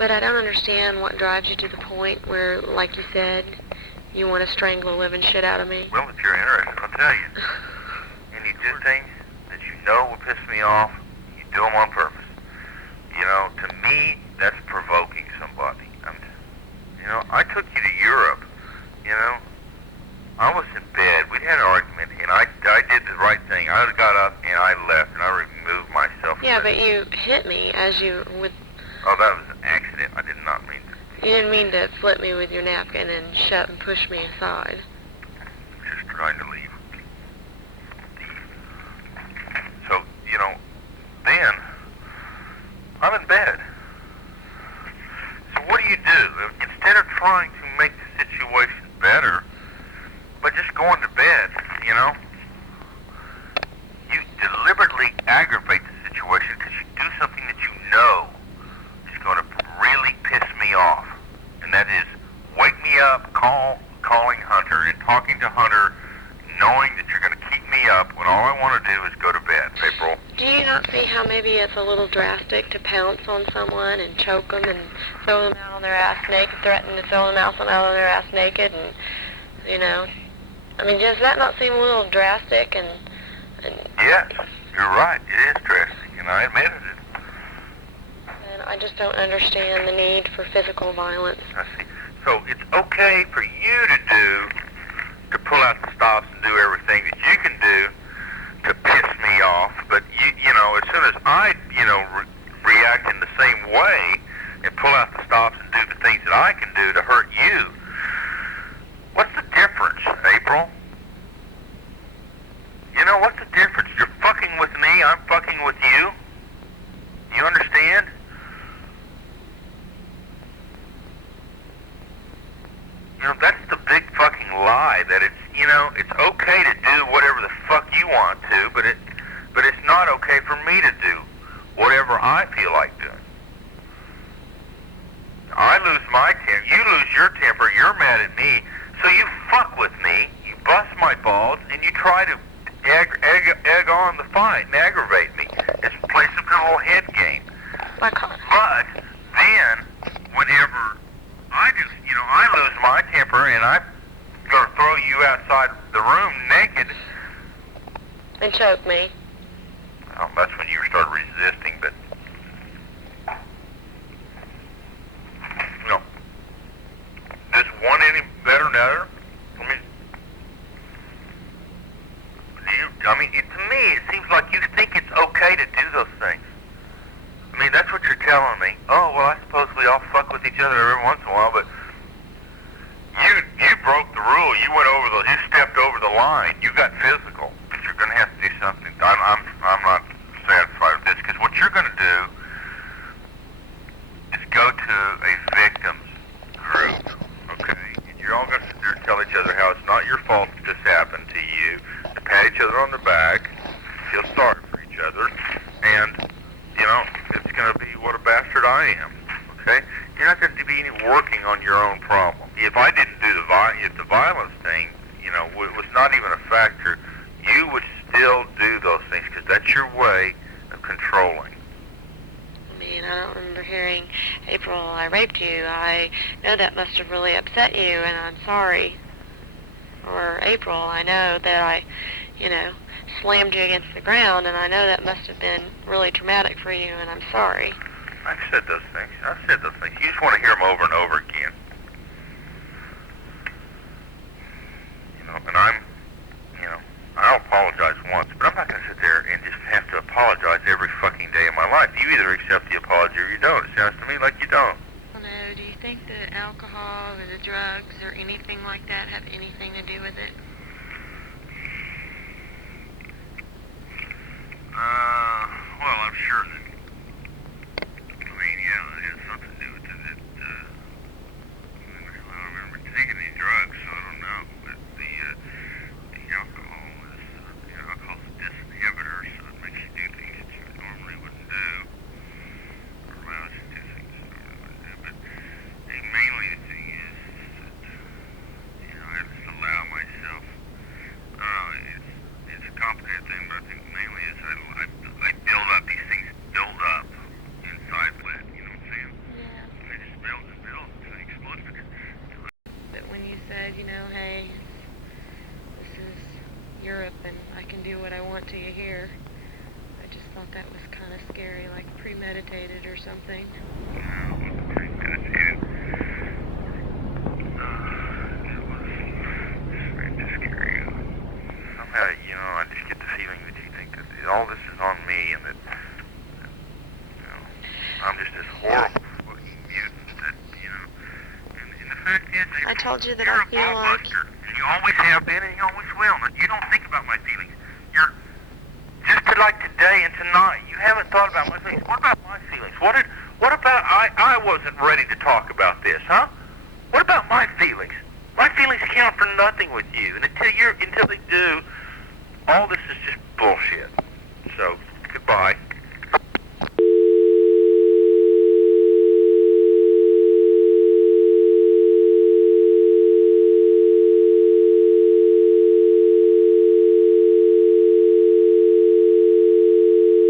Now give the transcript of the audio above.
But I don't understand what drives you to the point where, like you said, you want to strangle the living shit out of me. Well, if you're interested, I'll tell you. And you do things that you know will piss me off, you do them on purpose. You know, to me, that's provoking somebody. I took you to Europe, I was in bed, we'd had an argument, and I did the right thing. I got up and I left, and I removed myself from Yeah, but you hit me as you would... Oh, that was an accident. I did not mean to. You didn't mean to flip me with your napkin and shut and push me aside. Just trying to leave. So, then, I'm in bed. So what do? Instead of trying to make the situation better, by just going to bed, you deliberately aggravate the situation because you do something that you know is going to really piss me off. And that is wake me up, calling Hunter, and talking to Hunter, knowing that you're going to keep me up when all I want to do is go to bed, April. Do you not see how maybe it's a little drastic to pounce on someone and choke them and throw them out on their ass naked, threaten to throw them out on their ass naked, and, does that not seem a little drastic? And Yes, you're right. It is drastic, and I admitted it. And I just don't understand the need for physical violence. I see. So it's okay for you to pull out the stops and do everything that you can do to piss me off, but as soon as I, react in the same way and pull out the stops and do the things that I can do to hurt you, what's the difference, April? What's the difference? You're fucking with me, I'm fucking with you. You understand? That's the big fucking lie, that it's okay to do whatever the fuck you want to, but it's not okay for me to do whatever I feel like doing. I lose my temper, you lose your temper, you're mad at me, so you fuck with me, you bust my balls, and you try to egg on the fight and aggravate me. It's play some kind of little head game. But then, whenever I lose my temper and I'm going to throw you outside the room naked. And choke me. Well, that's when you start resisting, but... Does one any better than the other? To me, it seems like you think it's okay to do those things. That's what you're telling me. Oh, well, I suppose we all fuck with each other every once in a while, but you broke the rule. You stepped over the line. You got physical. But you're going to have to do something. I'm not satisfied with this, because what you're going to do is go to a victims group, okay? And you're all going to sit there and tell each other how it's not your fault that this happened to you, to pat each other on the back, feel sorry for each other, and it's going to be what a bastard I am, okay? You're not going to be any working on your own problem. If I didn't do if the violence thing, was not even a factor, you would still do those things, because that's your way of controlling. I don't remember hearing, April, I raped you. I know that must have really upset you, and I'm sorry. Or, April, I know that I, slammed you against the ground, and I know that must have been really traumatic for you, and I'm sorry. I've said those things. You just want to hear them over and over again. And I'll apologize once, but I'm not going to sit there and just have to apologize every fucking day of my life. You either accept the apology or you don't. It sounds to me like you don't. Do you think the alcohol or the drugs or anything like that have anything to do with it? Well, I'm sure that, it has something to do with it. I don't remember taking any drugs, so I don't know, but the alcohol is, alcohol's a disinhibitor, so it makes you do things that you normally wouldn't do, or allows you to do things you normally wouldn't do, but mainly the thing is that, I just allow myself, it's a complicated thing, but I think mainly is I build up these things and I can do what I want to you here. I just thought that was kind of scary, like premeditated or something. Yeah, it was premeditated. It was just scary. Somehow, I just get the feeling that you think that all this is on me and that, I'm just this horrible fucking mutant that, and the fact is, I told you that you're I a feel like... ballbuster. You always have been and you always will. You don't think about my feelings. You're just like today and tonight. You haven't thought about my feelings. What about my feelings? What about I wasn't ready to talk about this, huh? What about my feelings? My feelings count for nothing with you. And until they do, all this is just bullshit. So, goodbye.